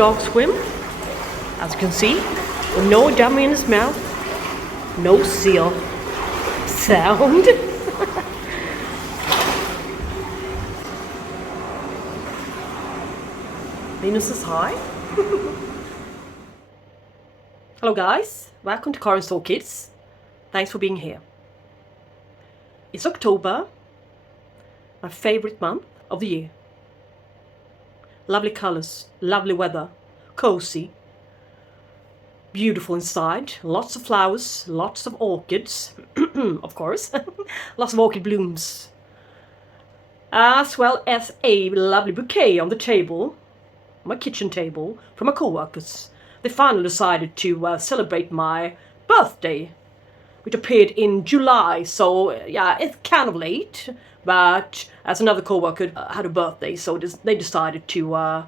dog swim, as you can see, with no dummy in his mouth, no seal sound. Venus says hi. Hello guys, welcome to Karin's Orchids. Thanks for being here. It's October, my favorite month of the year. Lovely colors, lovely weather, cozy, beautiful inside, lots of flowers, lots of orchids, of course, lots of orchid blooms, as well as a lovely bouquet on the table, my kitchen table, from my co-workers. They finally decided to celebrate my birthday, which appeared in July, so yeah, it's kind of late, but as another co-worker had a birthday, so they decided to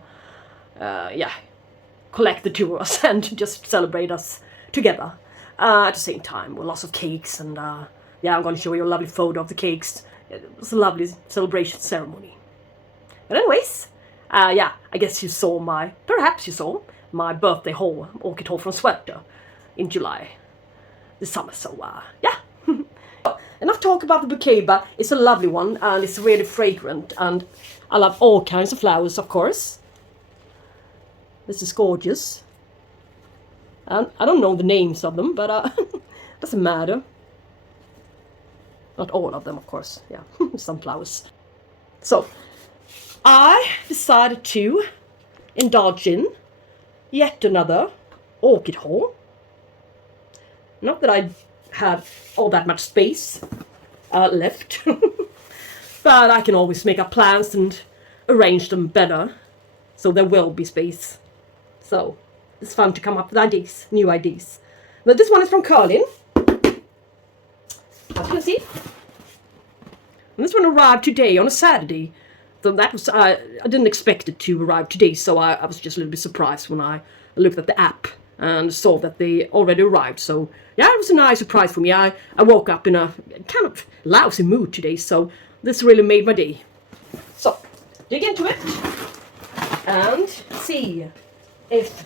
collect the two of us and just celebrate us together at the same time with lots of cakes. And yeah, I'm going to show you a lovely photo of the cakes. It was a lovely celebration ceremony. But anyways, yeah, I guess perhaps you saw my birthday haul, Orchid Haul from Sweden in July this summer. So yeah. Enough talk about the bouquet, but it's a lovely one and it's really fragrant, and I love all kinds of flowers, of course. This is gorgeous. And I don't know the names of them, but doesn't matter. Not all of them, of course. Yeah, some flowers. So I decided to indulge in yet another orchid haul. Not that I have all that much space left, but I can always make up plans and arrange them better, so there will be space. So it's fun to come up with ideas, new ideas. Now this one is from Currlin, as you can see. And this one arrived today on a Saturday. So that was, I didn't expect it to arrive today, so I was just a little bit surprised when I looked at the app and saw that they already arrived. So yeah, it was a nice surprise for me. I woke up in a kind of lousy mood today, so this really made my day. So dig into it and see if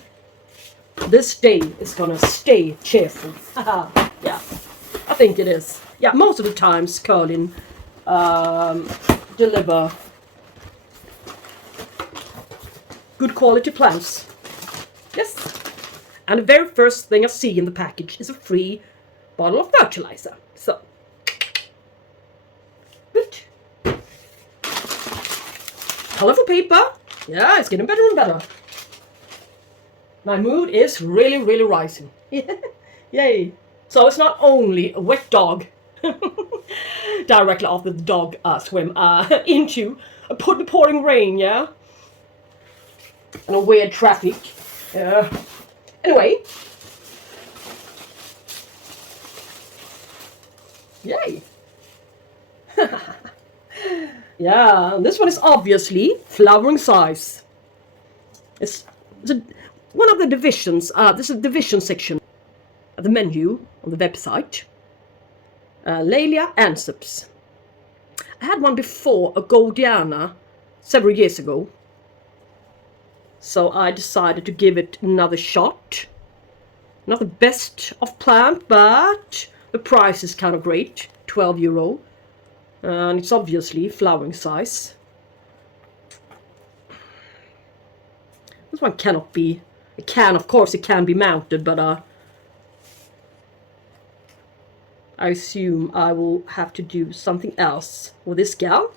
this day is gonna stay cheerful. Yeah, I think it is. Yeah, most of the times Currlin deliver good quality plants. Yes. And the very first thing I see in the package is a free bottle of fertilizer. So, good. Colorful paper. Yeah, it's getting better and better. My mood is really, really rising. Yay. So it's not only a wet dog directly after the dog swim into a pouring rain, yeah? And a weird traffic. Yeah. Anyway. Yay. Yeah, this one is obviously flowering size. It's one of the divisions. This is the division section of the menu on the website. Lalia, Anceps. I had one before, a Goldiana, several years ago. So I decided to give it another shot. Not the best of plant, but the price is kind of great, €12. And it's obviously flowering size. This one cannot be, of course it can be mounted, but I assume I will have to do something else with this gal.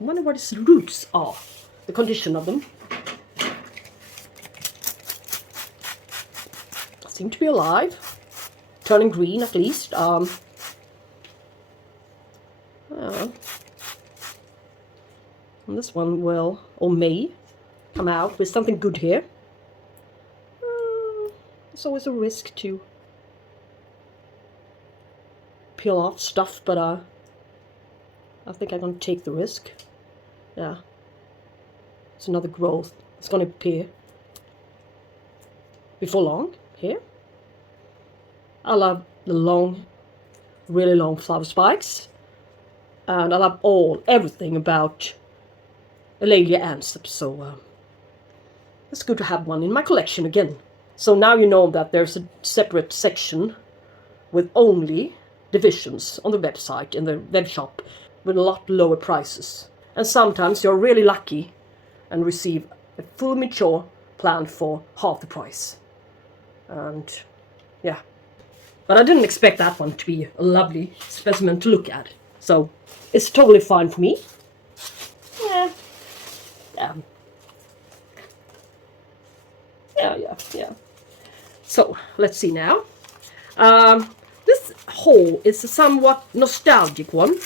I wonder what its roots are, the condition of them. Seem to be alive, turning green at least. And this one will, or may, come out with something good here. It's always a risk to peel off stuff, but I think I'm going to take the risk. Yeah, it's another growth. It's going to appear before long here. I love the long, really long flower spikes, and I love everything about a Lalia Anceps, so it's good to have one in my collection again. So now you know that there's a separate section with only divisions on the website, in the web shop, with a lot lower prices. And sometimes you're really lucky and receive a full mature plant for half the price. And yeah, but I didn't expect that one to be a lovely specimen to look at. So it's totally fine for me. Yeah. Yeah. So let's see now. This haul is a somewhat nostalgic one.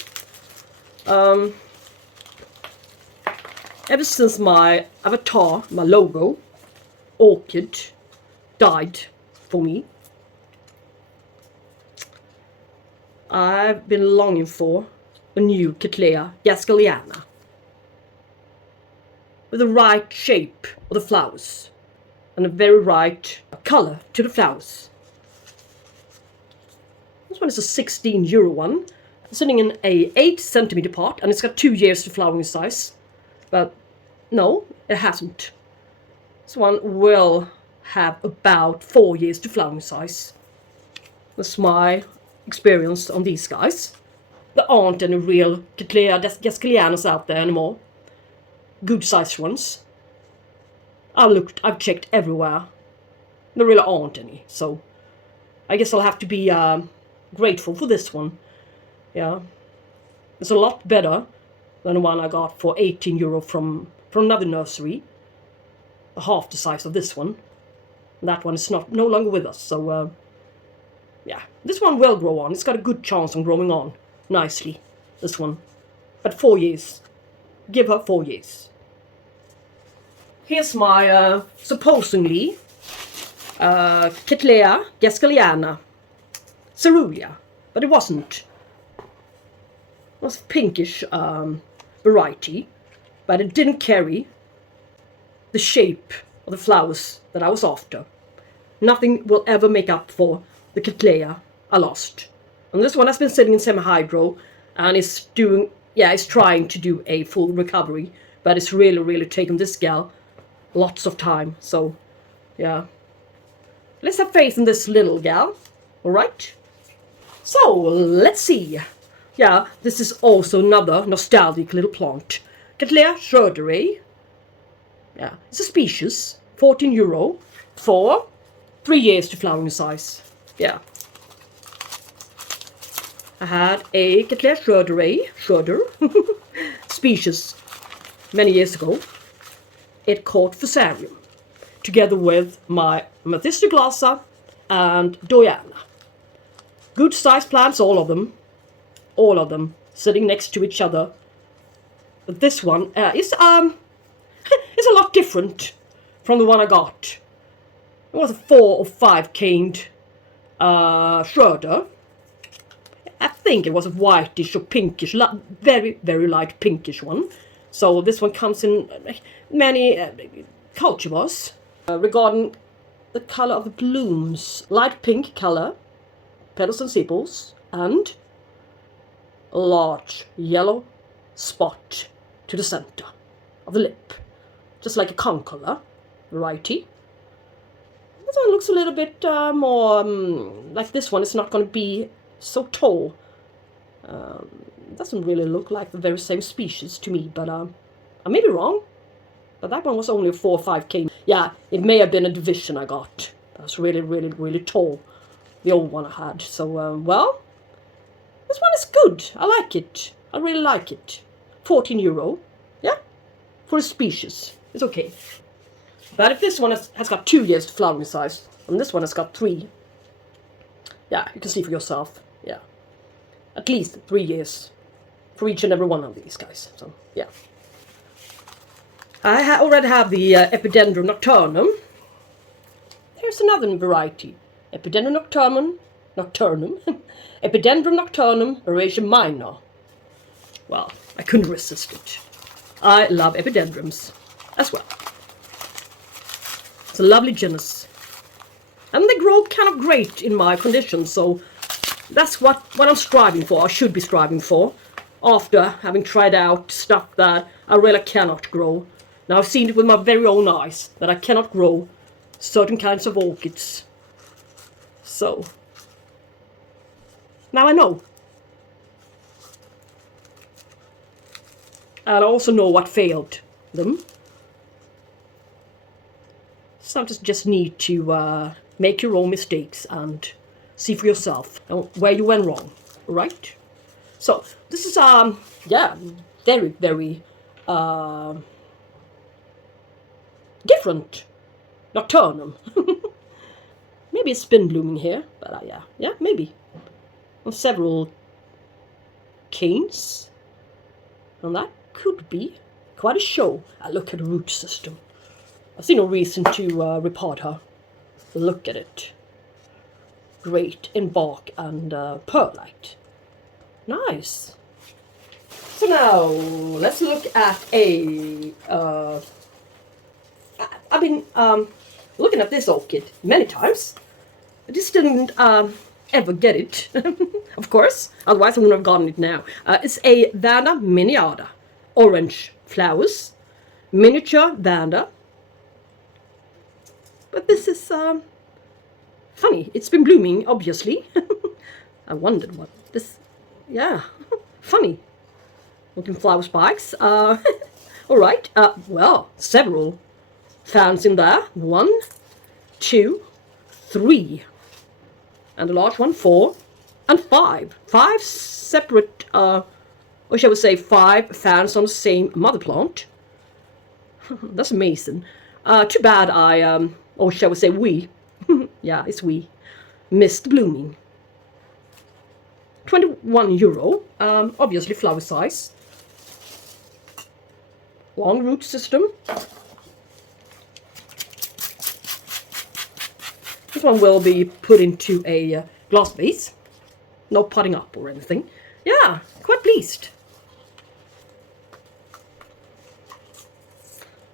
Ever since my avatar, my logo, Orchid, died for me, I've been longing for a new Cattleya Gaskelliana with the right shape of the flowers and a very right color to the flowers. This one is a €16 one, sitting in a 8 centimeter pot, and it's got 2 years to flowering size. But no, it hasn't. This one will have about 4 years to flowering size. That's my experience on these guys. There aren't any real Cattleya Gaskellianas out there anymore. Good sized ones. I've checked everywhere. There really aren't any, so I guess I'll have to be grateful for this one. Yeah, it's a lot better than the one I got for €18 from another nursery. Half the size of this one. That one is no longer with us, so yeah, this one will grow on. It's got a good chance on growing on nicely, this one. But 4 years. Give her 4 years. Here's my supposedly Cattleya Gaskelliana Coerulescens, but it wasn't. It was a pinkish variety, but it didn't carry the shape of the flowers that I was after. Nothing will ever make up for the Cattleya I lost. And this one has been sitting in semi-hydro and is trying to do a full recovery, but it's really taken this gal lots of time. So yeah, let's have faith in this little gal. All right, so let's see. Yeah, this is also another nostalgic little plant, Cattleya Schroederae. Yeah, it's a species, €14 for 3 years to flowering size. Yeah, I had a Cattleya Schroeder species many years ago. It caught fusarium together with my Amethysta glassa and Diana. Good sized plants, all of them sitting next to each other. But this one is a lot different from the one I got. It was a 4 or 5 caned Schroeder. I think it was a whitish or pinkish, very light pinkish one. So this one comes in many cultivars. Regarding the color of the blooms, light pink color, petals and sepals, and a large yellow spot to the center of the lip, just like a concolor variety. This one looks a little bit more like this one. It's not going to be so tall. Doesn't really look like the very same species to me, but I may be wrong. But that one was only a 4 or 5 K. Yeah, it may have been a division I got. That was really tall, the old one I had. So, well, this one is good. I like it. I really like it. €14. Yeah, for a species. It's okay. But if this one has got 2 years to flowering size, and this one has got 3, yeah, you can see for yourself. Yeah, at least 3 years for each and every one of these guys. So, yeah. I already have the Epidendrum Nocturnum. Here's another variety. Epidendrum Nocturnum. Epidendrum Nocturnum, variation minor. Well, I couldn't resist it. I love epidendrums as well. It's a lovely genus. And they grow kind of great in my conditions, so that's what I'm striving for, I should be striving for, after having tried out stuff that I really cannot grow. Now I've seen it with my very own eyes that I cannot grow certain kinds of orchids. So now I know. And I also know what failed them. Sometimes you just need to make your own mistakes and see for yourself where you went wrong, right? So this is yeah, very, very different Nocturnum. Maybe it's been blooming here, but yeah, maybe on several canes, and that could be quite a show. Look at the root system. I see no reason to report her. Look at it. Great in bark and perlite. Nice. So now let's look at a. I've been looking at this orchid many times. I just didn't ever get it, of course. Otherwise, I wouldn't have gotten it now. It's a Vanda Miniata, orange flowers, miniature Vanda. But this is funny. It's been blooming, obviously. I wondered what this. Yeah, funny looking flower spikes. All right. Well, several fans in there. 1, 2, 3, and a large one, 4, and 5. 5 separate, or shall we say, 5 fans on the same mother plant. That's amazing. Too bad I, or shall we say, we. Yeah, it's we. Missed blooming. €21. Obviously flower size. Long root system. This one will be put into a glass vase. No potting up or anything. Yeah, quite pleased.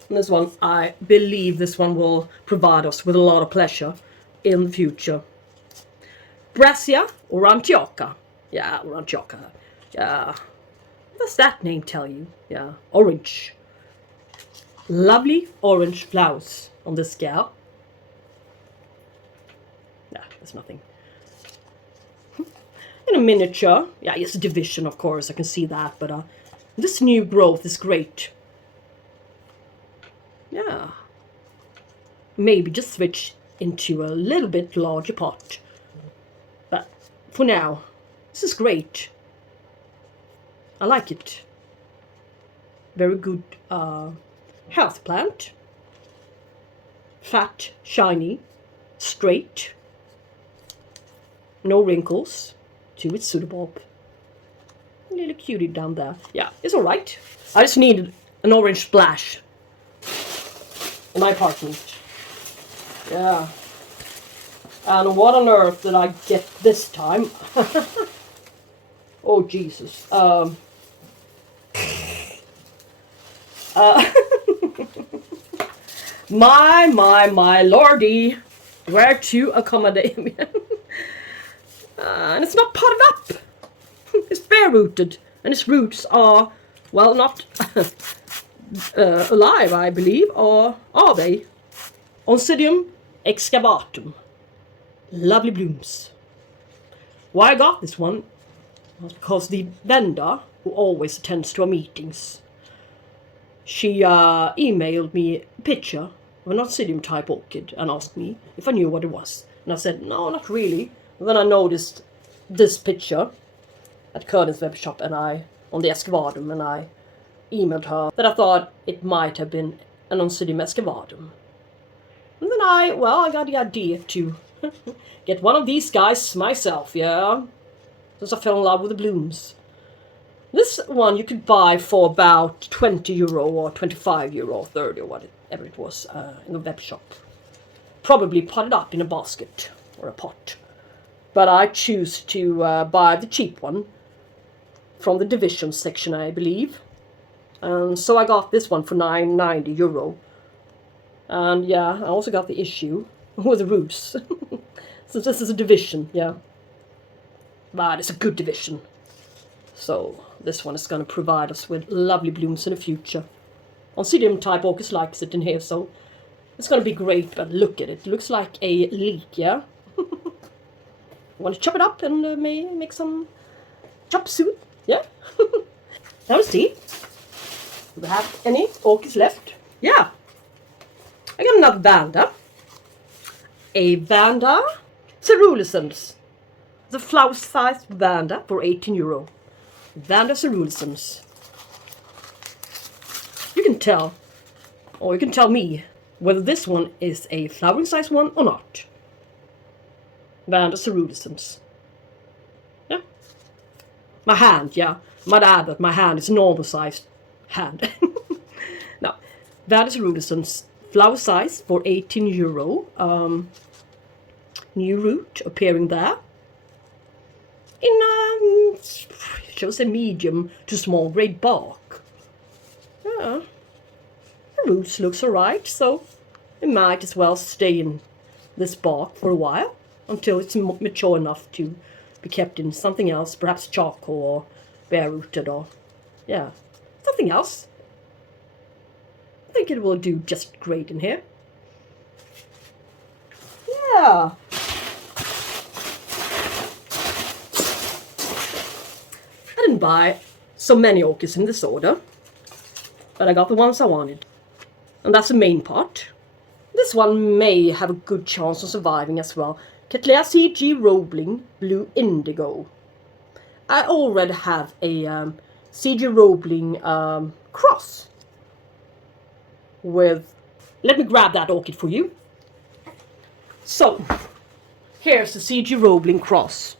And this one, I believe this one will provide us with a lot of pleasure in the future. Brassia Aurantiaca. Yeah, Aurantiaca. Yeah. What does that name tell you? Yeah, orange. Lovely orange flowers on this gal. Yeah, there's nothing. In a miniature. Yeah, it's a division, of course, I can see that. But this new growth is great. Yeah. Maybe just switch into a little bit larger pot. But for now, this is great. I like it. Very good health plant. Fat, shiny, straight. No wrinkles. To its suitable. A little cutie down there. Yeah, it's alright. I just needed an orange splash in my apartment. Yeah. And what on earth did I get this time? Oh, Jesus. My lordy. Where to accommodate me? And it's not potted up. It's bare-rooted. And its roots are, well, not alive, I believe. Or are they? Oncidium, Excavatum. Lovely blooms. Why I got this one was because the vendor, who always attends to our meetings, she emailed me a picture of an Oncidium type orchid and asked me if I knew what it was. And I said, no, not really. And then I noticed this picture at Karin's web shop and on the Excavatum, and I emailed her that I thought it might have been an Oncidium Excavatum. And then I got the idea to get one of these guys myself, yeah. Since I fell in love with the blooms. This one you could buy for about €20 or €25 or 30 or whatever it was in the web shop. Probably potted up in a basket or a pot. But I choose to buy the cheap one from the division section, I believe. And so I got this one for €9.90. And yeah, I also got the issue with the roots. So this is a division, yeah. But it's a good division. So this one is going to provide us with lovely blooms in the future. Oncidium type orchids likes it in here, so it's going to be great. But look at it. It looks like a leek, yeah? Want to chop it up and make some chop suey? Yeah? Now let's see. Do we have any orchids left? Yeah. I got another Vanda. A Vanda Coerulescens. The flower-sized Vanda for €18. Vanda Coerulescens. You can tell, or you can tell me, whether this one is a flowering size one or not. Vanda Coerulescens. Yeah. My hand, yeah. Might add that my hand is a normal sized hand. Now, Vanda Coerulescens, flower size for €18. New root appearing there. In shows a medium to small grade bark. Yeah. The roots looks alright, so it might as well stay in this bark for a while until it's mature enough to be kept in something else, perhaps charcoal or bare rooted or yeah, something else. I think it will do just great in here. Yeah. I didn't buy so many orchids in this order, but I got the ones I wanted. And that's the main part. This one may have a good chance of surviving as well. Cattleya CG Roebling Blue Indigo. I already have a CG Roebling cross with... Let me grab that orchid for you. So, here's the CG Roebling cross.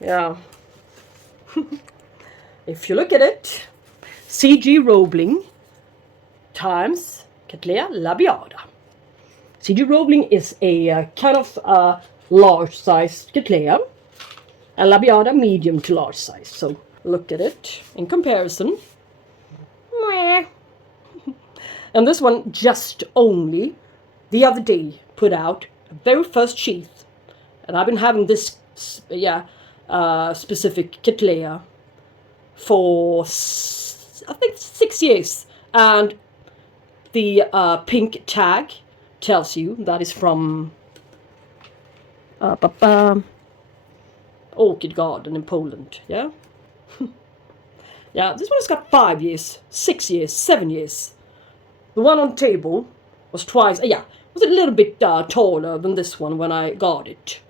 Yeah. If you look at it, CG Roebling times Cattleya labiata. CG Roebling is a kind of large-sized Cattleya, and labiata medium to large size. So look at it in comparison. And this one just only the other day put out a very first sheath, and I've been having this specific Cattleya for I think 6 years, and the pink tag tells you that is from Orchid Garden in Poland. Yeah. Yeah, this one has got 5 years, 6 years, 7 years. The one on table was twice, was a little bit taller than this one when I got it.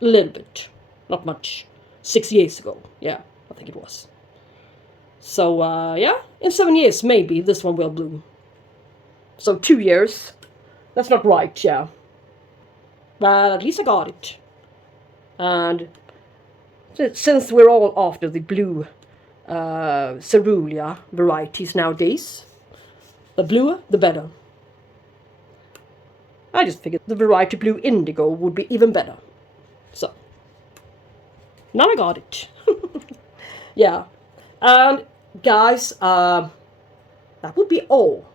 A little bit, not much. 6 years ago, yeah, I think it was. So, in 7 years, maybe this one will bloom. So 2 years, that's not right, yeah. But at least I got it. And since we're all after the blue Coerulea varieties nowadays, the bluer, the better. I just figured the variety blue indigo would be even better. So, now I got it. Yeah. And guys, that would be all.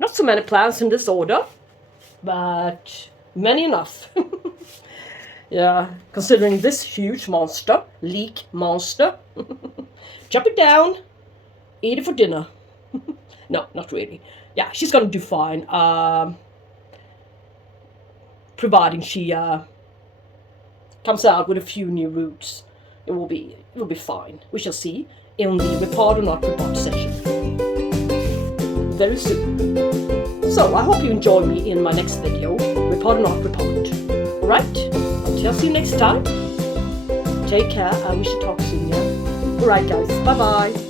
Not so many plants in this order, but many enough. Yeah, considering this huge monster, leek monster. Chop it down, eat it for dinner. No, not really. Yeah, she's gonna do fine. Providing she comes out with a few new roots, it will be fine. We shall see in the report or not report session very soon. So I hope you enjoy me in my next video, report or not report. Alright, until see you next time. Take care and we shall talk soon, yeah? Alright guys, bye bye.